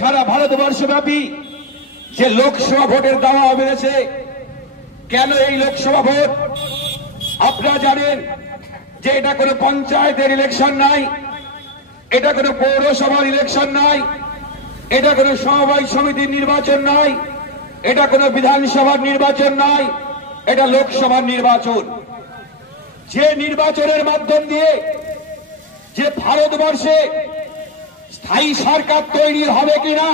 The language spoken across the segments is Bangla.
সারা ভারতবর্ষব্যাপী যে লোকসভা ভোটের দাওয়া বেড়েছে, কেন এই লোকসভা ভোট? আপনারা জানেন যে এটা কোনো পঞ্চায়েতের ইলেকশন নাই, এটা কোনো পৌরসভার ইলেকশন নাই, এটা কোনো সমবায় সমিতির নির্বাচন নয়, এটা কোনো বিধানসভার নির্বাচন নয়, এটা লোকসভার নির্বাচন। যে নির্বাচনের মাধ্যম দিয়ে যে ভারতবর্ষে স্থায়ী সরকার তৈরি হবে কিনা,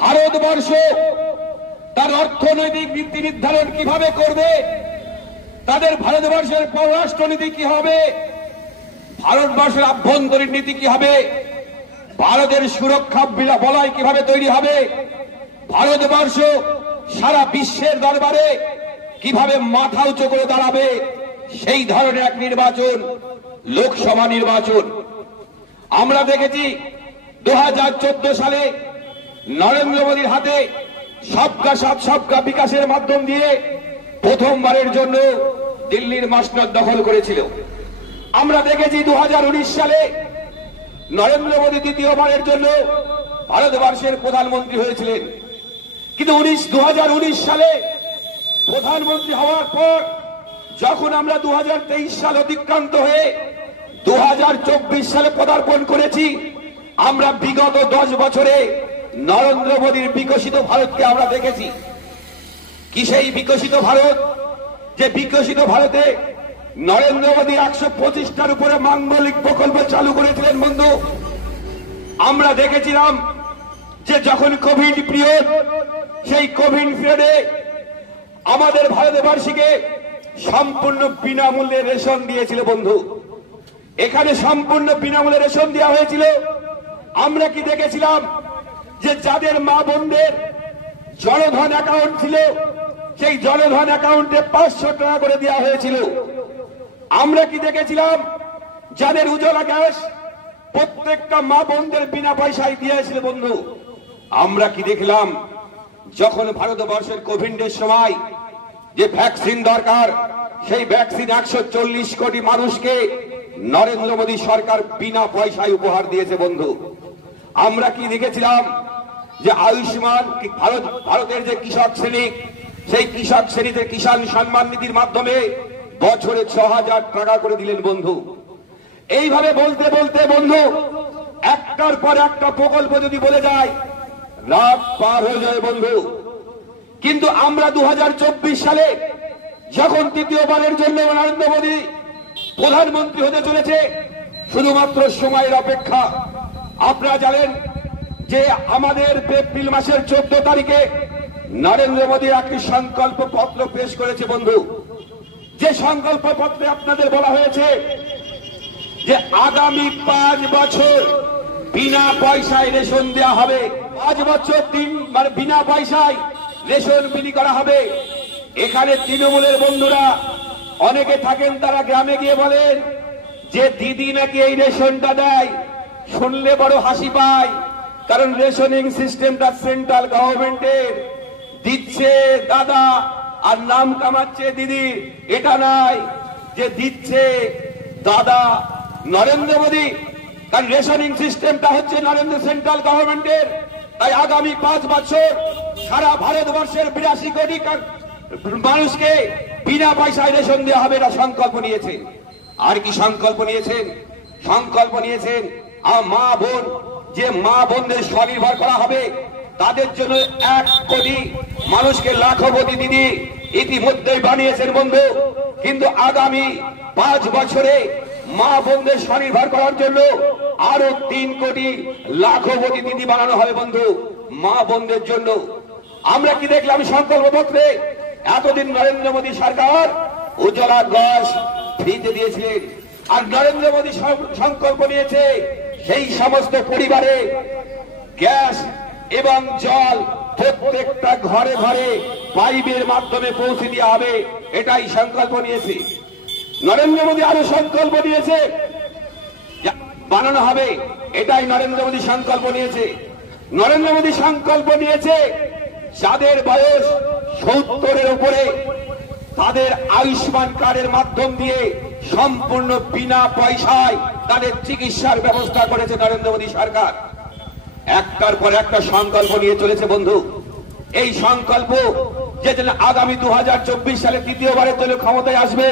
ভারতবর্ষ তার অর্থনৈতিক নীতি নির্ধারণ কিভাবে করবে, তাদের ভারতবর্ষের পররাষ্ট্রনীতি কি হবে, ভারতবর্ষের আভ্যন্তরীণ নীতি কি হবে, ভারতের সুরক্ষা বলয় কিভাবে তৈরি হবে, ভারতবর্ষ সারা বিশ্বের দরবারে কিভাবে মাথা উঁচু করে দাঁড়াবে, সেই ধরনের এক নির্বাচন লোকসভা নির্বাচন। আমরা দেখেছি 2014 সালে নরেন্দ্র মোদীর হাতে সবকা সাথ সবকা বিকাশের মাধ্যম দিয়ে প্রথমবারের জন্য দিল্লির মসনদ দখল করেছিল। আমরা দেখেছি 2019 সালে নরেন্দ্র মোদী দ্বিতীয়বারের জন্য ভারতবর্ষের প্রধানমন্ত্রী হয়েছিলেন। কিন্তু 2019 সালে প্রধানমন্ত্রী হওয়ার পর যখন আমরা 2023 সাল অতিক্রান্ত হয়ে 2024 সালে পদার্পণ করেছি, আমরা বিগত 10 বছরে নরেন্দ্র মোদীর বিকশিত ভারতকে আমরা দেখেছি। কি সেই বিকশিত ভারত? যে বিকশিত ভারতে নরেন্দ্র মোদী 125টার উপরে মাঙ্গলিক প্রকল্প চালু করেছিলেন। বন্ধু, আমরা দেখেছিলাম যে যখন কোভিড পিরিয়ড, সেই কোভিড পিরিয়ডে আমাদের ভারতবাসীকে সম্পূর্ণ বিনামূল্যে রেশন দিয়েছিল। বন্ধু, এখানে সম্পূর্ণ বিনামূল্যে রেশন দেওয়া হয়েছিল। আমরা কি দেখেছিলাম যে যাদের মা বোনদের জনধন অ্যাকাউন্ট ছিল, সেই জনধন অ্যাকাউন্টে 500 টাকা করে দেওয়া হয়েছিল। আমরা কি দেখেছিলাম যাদের উজ্জ্বলা গ্যাস প্রত্যেকটা মা বোনদের বিনা পয়সায় দিয়েছিল। বন্ধু, আমরা কি দেখলাম যখন ভারতবর্ষের কোভিডের সময় যে ভ্যাকসিন দরকার, সেই ভ্যাকসিন 140 কোটি মানুষকে নরেন্দ্র মোদী সরকার বিনা পয়সায় উপহার দিয়েছে। বন্ধু, আমরা কি দেখেছিলাম যে আয়ুষ্মান ভারতের যে কৃষক শ্রেণী, সেই কৃষক শ্রেণীতে কিষাণ সম্মান নিধির মাধ্যমে বছরে 6000 টাকা করে দিলেন। বন্ধু, এইভাবে বলতে বলতে বন্ধু একটার পর একটা প্রকল্প যদি বলে যায়, রাত পার হয়ে যায়। বন্ধু, কিন্তু আমরা 2024 সালে যখন তৃতীয়বারের জন্য নরেন্দ্র মোদী প্রধানমন্ত্রী হতে চলেছে, শুধুমাত্র সময়ের অপেক্ষা। আপনারা জানেন যে আমাদের এপ্রিল মাসের 14 তারিখে নরেন্দ্র মোদী একটি সংকল্প পত্র পেশ করেছে। বন্ধু, যে সংকল্প পত্রে আপনাদের বলা হয়েছে যে আগামী 5 বছর বিনা পয়সায় রেশন দেওয়া হবে। 5 বছর বিনা পয়সায় রেশন বিলি করা হবে। এখানে তৃণমূলের বন্ধুরা অনেকে থাকেন, তারা গ্রামে গিয়ে বলেন যে দিদি নাকি এই রেশনটা দেয়, শুনলে বড় হাসি পায়, কারণ রেশনিং সিস্টেমটা সেন্ট্রাল গভর্নমেন্টের দিচ্ছে দাদা আর নাম কামাচ্ছে দিদি। এটা নয় যে দিচ্ছে দাদা নরেন্দ্র মোদী, কারণ রেশনিং সিস্টেমটা হচ্ছে নরেন্দ্র সেন্ট্রাল গভর্নমেন্টের। তাই আগামী 5 বছর সারা ভারতবর্ষের 82 কোটি মানুষকে বিনা পয়সায় রেশন দেওয়া হবে, এটা সংকল্প নিয়েছে। আর কি সংকল্প নিয়েছেন? সংকল্প নিয়েছেন মা বোন, যে মা বোনদের স্বনির্ভর করা হবে, তাদের জন্য 1 কোটি মানুষকে লাখপতি দিদি ইতিমধ্যেই বানিয়েছেন। বন্ধু, কিন্তু আগামী 5 বছরে মা বোনদের স্বনির্ভর করার জন্য আরো 3 কোটি লাখপতি দিদি বানানো হবে। বন্ধু, মা বোনদের জন্য। আমরা কি দেখলাম সংকল্প পত্রে? এতদিন নরেন্দ্র মোদী সরকার উজ্জ্বলা গ্যাস ফ্রিতে দিয়েছিলেন, আর নরেন্দ্র মোদী সংকল্প নিয়েছে সেই সমস্ত পরিবারে গ্যাস এবং জল প্রত্যেকটা ঘরে ঘরে পাইপের মাধ্যমে পৌঁছে দেওয়া হবে। এটাই সংকল্প নিয়েছে নরেন্দ্র মোদী। আরো সংকল্প নিয়েছে বানানো হবে, এটাই নরেন্দ্র মোদী সংকল্প নিয়েছে। নরেন্দ্র মোদী সংকল্প নিয়েছে যাদের বয়স 70-এর উপরে, তাদের আয়ুষ্মান কার্ডের মাধ্যম দিয়ে সম্পূর্ণ বিনা পয়সায় তাদের চিকিৎসার ব্যবস্থা করেছে নরেন্দ্র মোদী সরকার। একটার পর একটা সংকল্প নিয়ে চলেছে বন্ধু। এই সংকল্প যে আগামী 2024 সালে তৃতীয়বারের জন্য ক্ষমতায় আসবে